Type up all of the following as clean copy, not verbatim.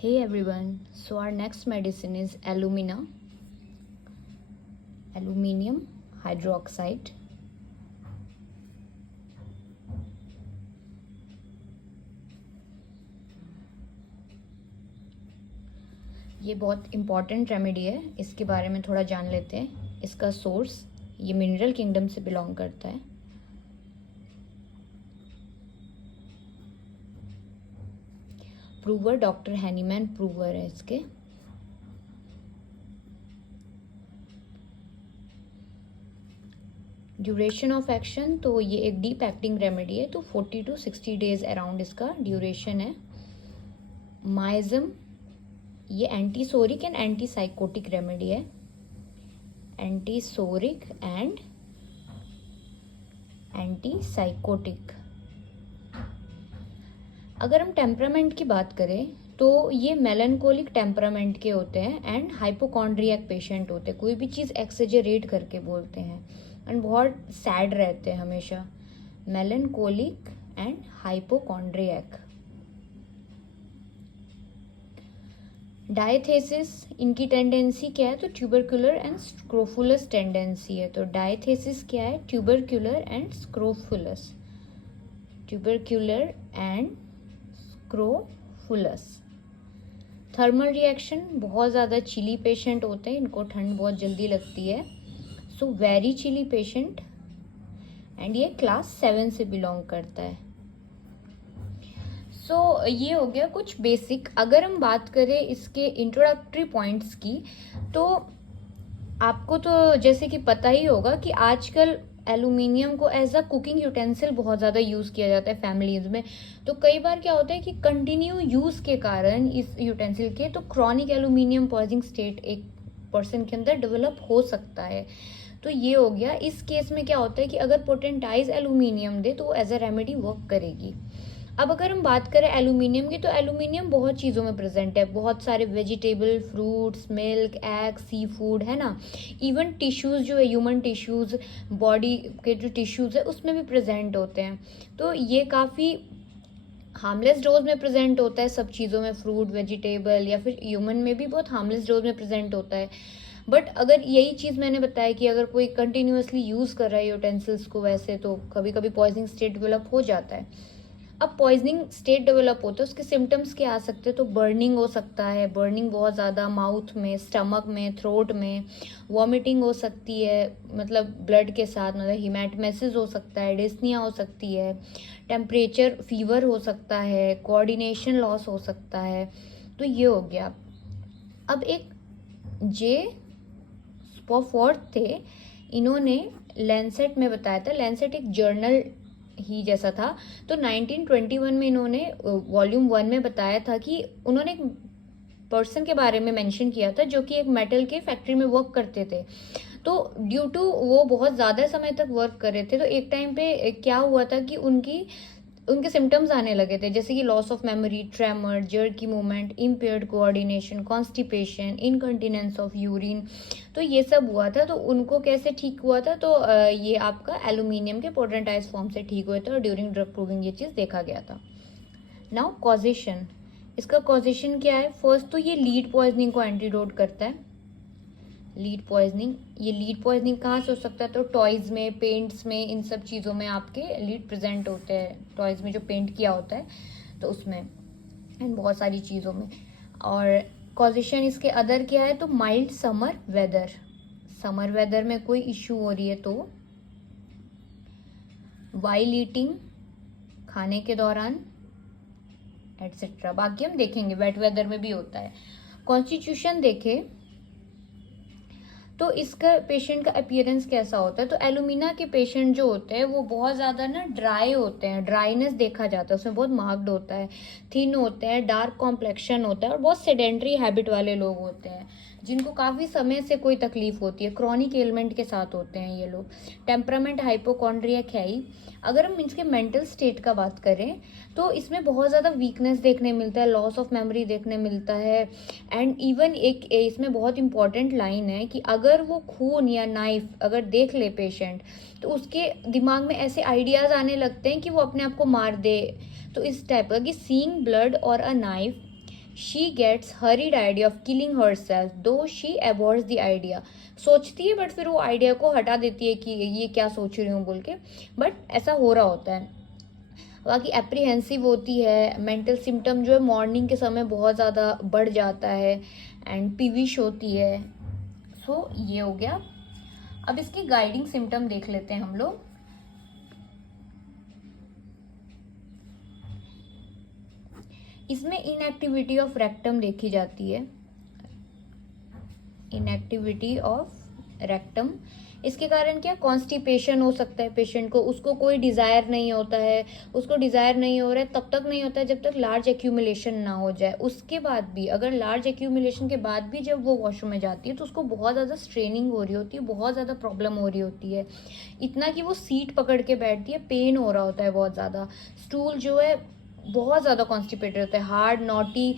Hey everyone, so our next medicine is aluminium hydroxide. ये बहुत important remedy है, इसके बारे में थोड़ा जान लेते हैं। इसका सोर्स ये मिनरल किंगडम से बिलोंग करता है। प्रूवर डॉक्टर हैनीमैन प्रूवर है इसके। ड्यूरेशन ऑफ एक्शन, तो ये एक डीप एक्टिंग रेमेडी है, तो 40 to 60 डेज अराउंड इसका ड्यूरेशन है। माइजम, ये एंटीसोरिक एंड एंटीसाइकोटिक रेमेडी है। Antipsoric and antipsychotic. अगर हम टेम्परामेंट की बात करें तो ये मेलनकोलिक टेम्परामेंट के होते हैं एंड हाइपोकॉन्ड्रियक पेशेंट होते हैं। कोई भी चीज़ एक्सेजरेट करके बोलते हैं एंड बहुत सैड रहते हैं हमेशा। Melancholic and hypochondriac. डायथेसिस, इनकी टेंडेंसी क्या है, तो ट्यूबरकुलर एंड स्क्रोफुलस टेंडेंसी है। तो डायथेसिस क्या है, tubercular and scrofulous. Tubercular and scrofulous. Thermal reaction, बहुत ज़्यादा चिली पेशेंट होते हैं, इनको ठंड बहुत जल्दी लगती है, so very chilly patient, and ये क्लास 7 से बिलोंग करता है। सो ये हो गया कुछ बेसिक। अगर हम बात करें इसके इंट्रोडक्टरी पॉइंट्स की, तो आपको तो जैसे कि पता ही होगा कि आजकल एल्यूमिनियम को एज अ कुकिंग यूटेंसिल बहुत ज़्यादा यूज़ किया जाता है फैमिलीज में। तो कई बार क्या होता है कि कंटिन्यू यूज़ के कारण इस यूटेंसिल के, तो क्रॉनिक एल्यूमिनियम पॉइजनिंग स्टेट एक पर्सन के अंदर डेवलप हो सकता है। तो ये हो गया। इस केस में क्या होता है कि अगर पोटेंटाइज एल्यूमिनियम दे तो एज अ रेमेडी वर्क करेगी। अब अगर हम बात करें एल्यूमिनियम की, तो एल्यूमिनियम बहुत चीज़ों में प्रेजेंट है, बहुत सारे vegetable, fruits, milk, egg, sea food, है ना। इवन टिश्यूज़ जो है, ह्यूमन टिश्यूज़, बॉडी के जो टिश्यूज़ है उसमें भी प्रेजेंट होते हैं। तो ये काफ़ी हार्मलेस डोज में प्रेजेंट होता है सब चीज़ों में, फ्रूट, वेजिटेबल या फिर ह्यूमन में भी बहुत हार्मलेस डोज में प्रेजेंट होता है। बट अगर यही चीज़ मैंने बताया कि अगर कोई कंटिन्यूसली यूज़ कर रहा है यूटेंसिल्स को वैसे, तो कभी कभी पॉइजनिंग स्टेट डेवलप हो जाता है। अब पॉइजनिंग स्टेट डेवलप होता है, उसके सिम्टम्स क्या आ सकते हैं, तो बर्निंग हो सकता है, बर्निंग बहुत ज़्यादा माउथ में, स्टमक में, थ्रोट में। वॉमिटिंग हो सकती है, मतलब ब्लड के साथ, मतलब हिमेटमेसिस हो सकता है, डिस्निया हो सकती है, टेम्परेचर फीवर हो सकता है, कोऑर्डिनेशन लॉस हो सकता है। तो ये हो गया। अब एक जे स्पॉफोर्थ थे, इन्होंने लैंसेट में बताया था, लैंसेट एक जर्नल ही जैसा था, तो 1921 में इन्होंने वॉल्यूम 1 में बताया था कि उन्होंने एक पर्सन के बारे में मेंशन किया था जो कि एक मेटल के फैक्ट्री में वर्क करते थे। तो ड्यू टू वो बहुत ज़्यादा समय तक वर्क कर रहे थे, तो एक टाइम पे क्या हुआ था कि उनके सिम्टम्स आने लगे थे, जैसे कि loss of memory, tremor, jerky movement, impaired coordination, constipation, incontinence of urine. तो ये सब हुआ था। तो उनको कैसे ठीक हुआ था, तो ये आपका एल्यूमिनियम के पोटेंटाइज फॉर्म से ठीक हुए थे, और ड्यूरिंग ड्रग प्रूविंग ये चीज़ देखा गया था। नाउ कॉजेशन, इसका कॉजेशन क्या है। फर्स्ट तो ये लीड पॉइजनिंग को एंटीडोट करता है। लीड पॉइजनिंग, ये लीड पॉइजनिंग कहाँ से हो सकता है, तो टॉयज़ में, पेंट्स में, इन सब चीज़ों में आपके लीड प्रेजेंट होते हैं, टॉयज़ में जो पेंट किया होता है तो उसमें, एंड बहुत सारी चीज़ों में। और कॉजेशन इसके अदर क्या है, तो mild summer weather, summer weather में कोई इश्यू हो रही है तो, वाइल ईटिंग, खाने के दौरान, एटसेट्रा। बाकी हम देखेंगे वेट वेदर में भी होता है। कॉन्स्टिट्यूशन देखें तो इसका पेशेंट का अपीयरेंस कैसा होता है, तो एलुमिना के पेशेंट जो होते हैं वो बहुत ज़्यादा ना ड्राई होते हैं, ड्राइनेस देखा जाता है उसमें, बहुत मार्क्ड होता है, थिन होते हैं, डार्क कॉम्प्लेक्शन होता है, और बहुत सेडेंट्री हैबिट वाले लोग होते हैं जिनको काफ़ी समय से कोई तकलीफ होती है, क्रॉनिक एलिमेंट के साथ होते हैं ये लोग। टेम्परामेंट हाइपोकॉन्ड्रियक है ही। अगर हम इसके मेंटल स्टेट का बात करें तो इसमें बहुत ज़्यादा वीकनेस देखने मिलता है, लॉस ऑफ मेमोरी देखने मिलता है, एंड इवन एक इसमें बहुत इंपॉर्टेंट लाइन है कि अगर वो खून या नाइफ अगर देख ले पेशेंट, तो उसके दिमाग में ऐसे आइडियाज़ आने लगते हैं कि वो अपने आप को मार दे। तो इस टाइप का कि सीइंग ब्लड और a knife she gets horrid idea of killing herself though she avoids the idea. सोचती है बट फिर वो आइडिया को हटा देती है कि ये क्या सोच रही हूँ बोल के, बट ऐसा हो रहा होता है। बाकी एप्रीहेंसिव होती है, मेंटल सिम्टम जो है मॉर्निंग के समय बहुत ज़्यादा बढ़ जाता है, एंड पीविश होती है। सो ये हो गया। अब इसकी गाइडिंग सिम्टम देख लेते हैं हम लोग। इसमें इनएक्टिविटी ऑफ रेक्टम देखी जाती है, इनएक्टिविटी ऑफ रेक्टम। इसके कारण क्या, कॉन्स्टिपेशन हो सकता है पेशेंट को, उसको कोई डिजायर नहीं होता है, उसको डिजायर नहीं हो रहा है तब तक नहीं होता है जब तक लार्ज एक्यूमुलेशन ना हो जाए। उसके बाद भी अगर लार्ज एक्यूमुलेशन के बाद भी जब वो वॉशरूम में जाती है तो उसको बहुत ज़्यादा स्ट्रेनिंग हो रही होती है, बहुत ज़्यादा प्रॉब्लम हो रही होती है, इतना कि वो सीट पकड़ के बैठती है, पेन हो रहा होता है बहुत ज़्यादा। स्टूल जो है बहुत ज़्यादा कॉन्स्टिपेटेड होता है, हार्ड नॉटी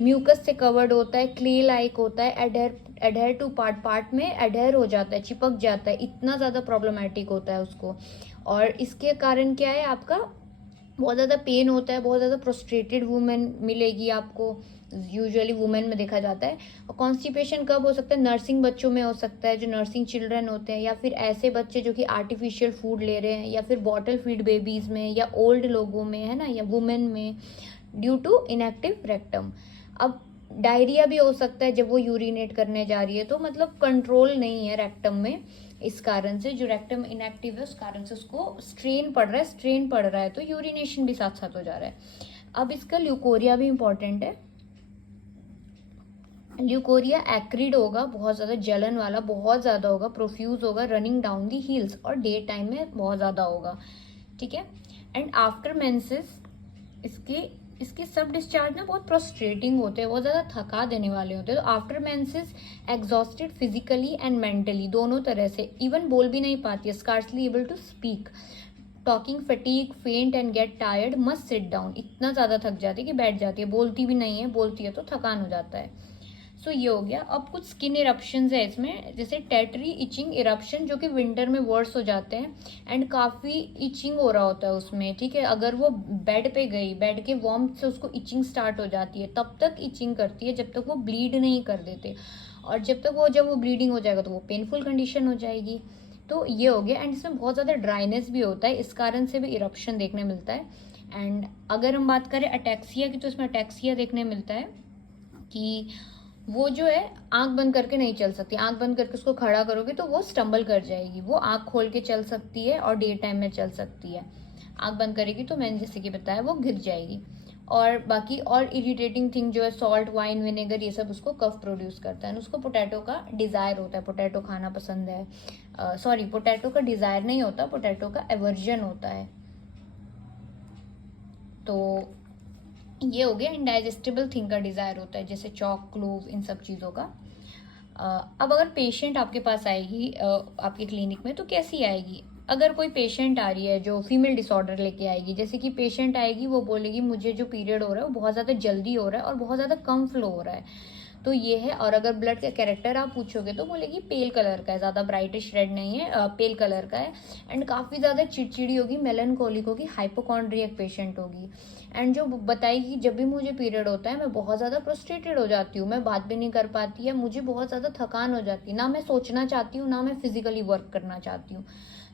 म्यूकस से कवर्ड होता है, क्ले लाइक होता है, एडहेर टू पार्ट में एडहेर हो जाता है, चिपक जाता है, इतना ज़्यादा प्रॉब्लमेटिक होता है उसको। और इसके कारण क्या है, आपका बहुत ज़्यादा पेन होता है, बहुत ज़्यादा प्रोस्ट्रेटेड वुमेन मिलेगी आपको, यूजुअली वुमेन में देखा जाता है। और कॉन्स्टिपेशन कब हो सकता है, नर्सिंग बच्चों में हो सकता है, जो नर्सिंग चिल्ड्रन होते हैं, या फिर ऐसे बच्चे जो कि आर्टिफिशियल फूड ले रहे हैं, या फिर बॉटल फीड बेबीज़ में, या ओल्ड लोगों में, है ना, या वुमेन में, ड्यू टू इनएक्टिव रेक्टम। अब डायरिया भी हो सकता है जब वो यूरिनेट करने जा रही है, तो मतलब कंट्रोल नहीं है रेक्टम में, इस कारण से जो रेक्टम इनएक्टिव है उस कारण से उसको स्ट्रेन पड़ रहा है, तो यूरिनेशन भी साथ साथ हो जा रहा है। अब इसका ल्यूकोरिया भी इंपॉर्टेंट है। ल्यूकोरिया एक्रिड होगा, बहुत ज़्यादा जलन वाला, बहुत ज़्यादा होगा, प्रोफ्यूज होगा, रनिंग डाउन दी हील्स, और डे टाइम में बहुत ज़्यादा होगा, ठीक है। एंड आफ्टर मेंसेस इसके सब डिस्चार्ज ना बहुत प्रोस्ट्रेटिंग होते हैं, बहुत ज़्यादा थका देने वाले होते हैं। तो after menses exhausted physically and mentally, दोनों तरह से, इवन बोल भी नहीं पाती है, scarcely able to speak, talking fatigue, faint and get tired, must sit down, इतना ज़्यादा थक जाती है कि बैठ जाती है, बोलती भी नहीं है, बोलती है तो थकान हो जाता है। सो ये हो गया। अब कुछ स्किन इरप्शंस है इसमें, जैसे टेटरी इचिंग इरप्शन, जो कि विंटर में वर्स हो जाते हैं, एंड काफ़ी इचिंग हो रहा होता है उसमें, ठीक है। अगर वो बेड पे गई, बेड के वार्मथ से उसको इचिंग स्टार्ट हो जाती है, तब तक इचिंग करती है जब तक वो ब्लीड नहीं कर देते, और जब वो ब्लीडिंग हो जाएगा तो वो पेनफुल कंडीशन हो जाएगी। तो ये हो गया। एंड इसमें बहुत ज़्यादा ड्राइनेस भी होता है, इस कारण से भी इरप्शन देखने मिलता है। एंड अगर हम बात करें अटैक्सिया की, तो इसमें अटैक्सिया देखने मिलता है कि वो जो है आंख बंद करके नहीं चल सकती, आंख बंद करके उसको खड़ा करोगे तो वो स्टम्बल कर जाएगी, वो आंख खोल के चल सकती है और डे टाइम में चल सकती है, आंख बंद करेगी तो मैंने जैसे कि बताया वो गिर जाएगी। और बाकी और इरिटेटिंग थिंग जो है, सॉल्ट, वाइन, विनेगर, ये सब उसको कफ प्रोड्यूस करता है। उसको पोटैटो का डिज़ायर होता है, पोटैटो खाना पसंद है, सॉरी, पोटैटो का डिज़ायर नहीं होता, पोटैटो का एवर्जन होता है। तो ये हो गया। इनडाइजेस्टिबल थिंग का डिज़ायर होता है, जैसे चॉक, क्लोव, इन सब चीज़ों का। अब अगर पेशेंट आपके पास आएगी आपके क्लिनिक में, तो कैसी आएगी? अगर कोई पेशेंट आ रही है जो फीमेल डिसऑर्डर लेके आएगी, जैसे कि पेशेंट आएगी वो बोलेगी मुझे जो पीरियड हो रहा है वो बहुत ज़्यादा जल्दी हो रहा है और बहुत ज़्यादा कम फ्लो हो रहा है, तो ये है। और अगर ब्लड का कैरेक्टर आप पूछोगे तो बोलेगी पेल कलर का है, ज़्यादा ब्राइटिश रेड नहीं है, पेल कलर का है, एंड काफ़ी ज़्यादा चिड़चिड़ी होगी, मेलनकोलिक होगी, हाइपोकॉन्ड्रियक पेशेंट होगी। एंड जो बताएगी जब भी मुझे पीरियड होता है मैं बहुत ज़्यादा फ्रस्ट्रेटेड हो जाती हूँ, मैं बात भी नहीं कर पाती है, मुझे बहुत ज़्यादा थकान हो जाती है, ना मैं सोचना चाहती हूँ ना मैं फिजिकली वर्क करना चाहती हूँ,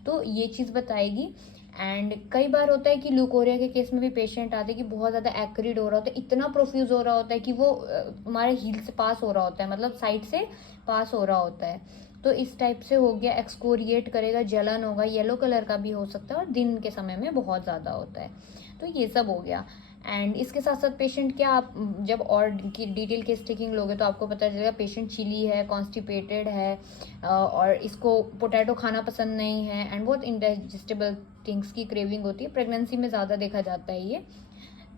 तो ये चीज़ बताएगी। एंड कई बार होता है कि ल्यूकोरिया के केस में भी पेशेंट आते हैं कि बहुत ज़्यादा एक्रिड हो रहा होता है, इतना प्रोफ्यूज हो रहा होता है कि वो हमारे हील से पास हो रहा होता है, मतलब साइड से पास हो रहा होता है, तो इस टाइप से हो गया। एक्सकोरिएट करेगा, जलन होगा, येलो कलर का भी हो सकता है और दिन के समय में बहुत ज़्यादा होता है, तो ये सब हो गया। एंड इसके साथ साथ पेशेंट क्या, आप जब और की डिटेल केस टेकिंग लोगे तो आपको पता चलेगा पेशेंट चिली है, कॉन्स्टिपेटेड है, और इसको पोटैटो खाना पसंद नहीं है, एंड बहुत इनडाइजेस्टेबल थिंग्स की क्रेविंग होती है, प्रेगनेंसी में ज़्यादा देखा जाता है ये,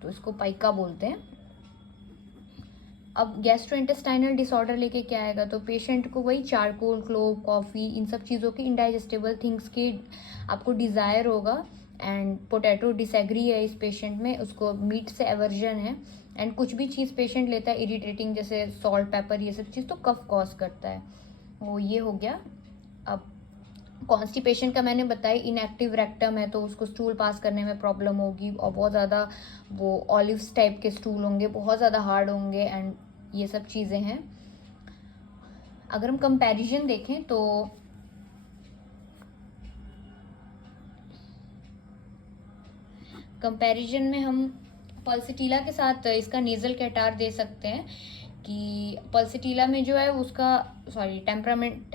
तो इसको पाइका बोलते हैं। अब गैस्ट्रोइंटेस्टाइनल डिसऑर्डर लेके क्या आएगा, तो पेशेंट को वही चारकोल, क्लोव, कॉफ़ी, इन सब चीज़ों के इनडाइजेस्टेबल थिंग्स की आपको डिज़ायर होगा। एंड पोटैटो डिसएग्री है इस पेशेंट में, उसको मीट से एवर्जन है। एंड कुछ भी चीज़ पेशेंट लेता है इरिटेटिंग, जैसे सॉल्ट, पेपर, ये सब चीज़, तो कफ कॉज करता है, वो ये हो गया। अब कॉन्स्टिपेशन का मैंने बताया, इनएक्टिव रेक्टम है तो उसको स्टूल पास करने में प्रॉब्लम होगी, और बहुत ज़्यादा वो ऑलिव्स टाइप के स्टूल होंगे, बहुत ज़्यादा हार्ड होंगे, एंड ये सब चीज़ें हैं। अगर हम कंपैरिजन देखें तो कंपैरिजन में हम पल्सिटीला के साथ इसका नेजल कैटार दे सकते हैं कि पल्सिटीला में जो है उसका टेम्परामेंट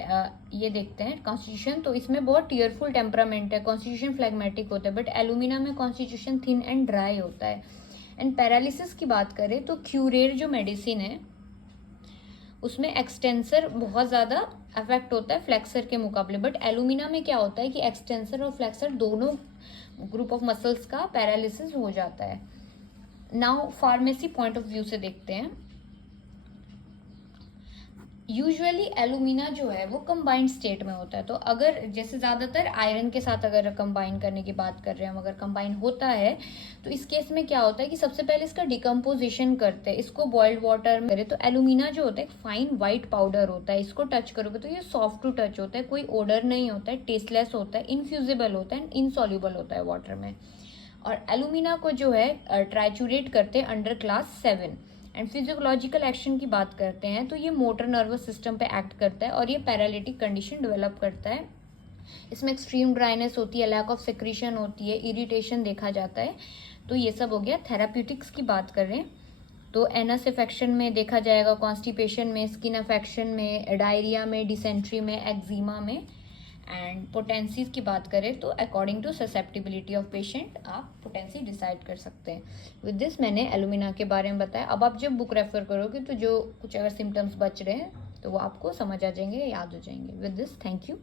ये देखते हैं कॉन्स्टिट्यूशन, तो इसमें बहुत टीयरफुल टेम्परामेंट है, कॉन्स्टिट्यूशन फ्लैग्मेटिक होता है, बट एलुमिना में कॉन्स्टिट्यूशन थिन एंड ड्राई होता है। एंड पैरालिसिस की बात करें तो क्यूरेर जो मेडिसिन है उसमें एक्सटेंसर बहुत ज़्यादा अफेक्ट होता है फ्लेक्सर के मुकाबले, बट एलुमिना में क्या होता है कि एक्सटेंसर और फ्लेक्सर दोनों ग्रुप ऑफ मसल्स का पैरालिसिस हो जाता है। Now pharmacy point of view से देखते हैं। यूजुअली एलुमिना जो है वो कंबाइंड स्टेट में होता है, तो अगर जैसे ज़्यादातर आयरन के साथ अगर कंबाइन करने की बात कर रहे हैं हम, अगर कंबाइन होता है तो इस केस में क्या होता है कि सबसे पहले इसका डिकम्पोजिशन करते हैं, इसको बॉइल्ड वाटर में करें तो एलुमिना जो होता है एक फाइन वाइट पाउडर होता है, इसको टच करोगे तो ये सॉफ्ट टू टच होता है, कोई ओडर नहीं होता है, टेस्टलेस होता है, इनफ्यूजिबल होता है, इनसॉल्युबल होता है वाटर में। और एलुमिना को जो है ट्राइचुरेट करते हैं under class 7। And physiological action की बात करते हैं तो ये मोटर नर्वस सिस्टम पे एक्ट करता है और ये पैरालिटिक कंडीशन डेवलप करता है। इसमें एक्सट्रीम ड्राइनेस होती है, लैक ऑफ सेक्रीशन होती है, इरिटेशन देखा जाता है। तो ये सब हो गया। थेराप्यूटिक्स की बात कर रहे हैं तो एनस इफेक्शन में देखा जाएगा, कॉन्स्टिपेशन में, स्किन अफेक्शन में, डायरिया में, डिसेंट्री में, एक्जिमा में। एंड पोटेंसीज की बात करें तो according to susceptibility of patient आप पोटेंसी डिसाइड कर सकते हैं। विद दिस मैंने एलुमिना के बारे में बताया। अब आप जब बुक रेफर करोगे तो जो कुछ अगर सिम्टम्स बच रहे हैं तो वो आपको समझ आ जाएंगे, याद हो जाएंगे। With this thank you.